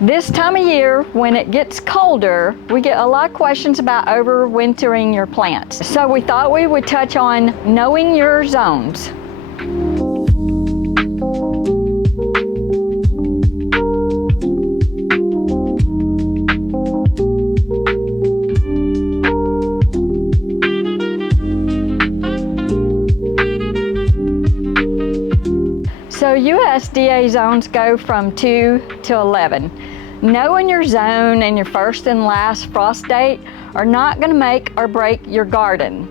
This time of year, when it gets colder, we get a lot of questions about overwintering your plants. So we thought we would touch on knowing your zones. So USDA zones go from 2 to 11. Knowing your zone and your first and last frost date are not going to make or break your garden,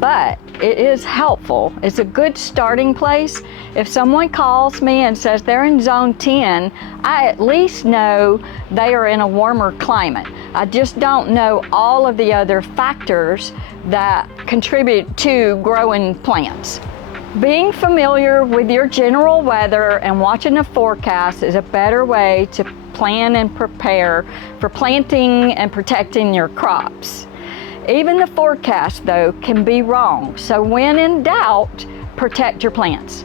but it is helpful. It's a good starting place. If someone calls me and says they're in zone 10, I at least know they are in a warmer climate. I just don't know all of the other factors that contribute to growing plants. Being familiar with your general weather and watching the forecast is a better way to plan and prepare for planting and protecting your crops. Even the forecast, though, can be wrong, so when in doubt, protect your plants.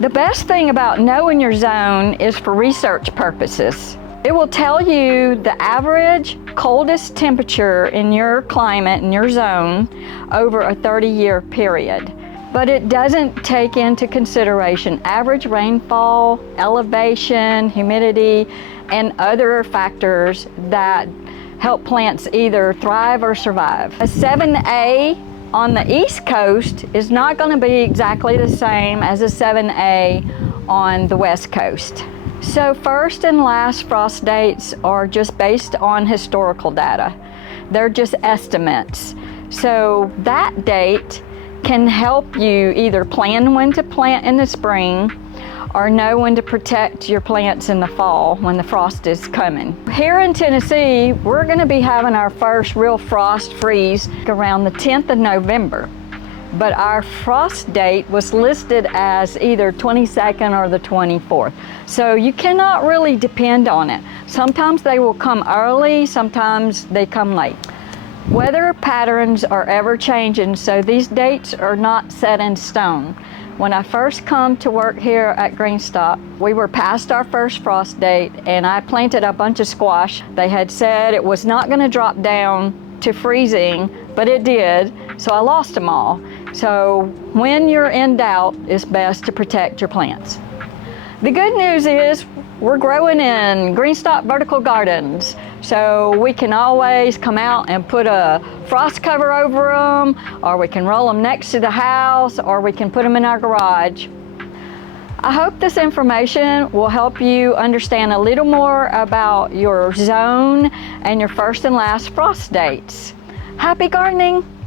The best thing about knowing your zone is for research purposes. It will tell you the average coldest temperature in your climate, in your zone, over a 30-year period. But it doesn't take into consideration average rainfall, elevation, humidity, and other factors that help plants either thrive or survive. A 7A on the East Coast is not going to be exactly the same as a 7A on the West Coast. So first and last frost dates are just based on historical data. They're just estimates. So that date can help you either plan when to plant in the spring or know when to protect your plants in the fall when the frost is coming. Here in Tennessee, we're going to be having our first real frost freeze around the 10th of November. But our frost date was listed as either 22nd or the 24th. So you cannot really depend on it. Sometimes they will come early, sometimes they come late. Weather patterns are ever changing, so these dates are not set in stone. When I first come to work here at Greenstop, we were past our first frost date and I planted a bunch of squash. They had said it was not going to drop down to freezing, but it did, so I lost them all. So when you're in doubt, it's best to protect your plants. The good news is we're growing in Greenstop Vertical Gardens, so we can always come out and put a frost cover over them, or we can roll them next to the house, or we can put them in our garage. I hope this information will help you understand a little more about your zone and your first and last frost dates. Happy gardening!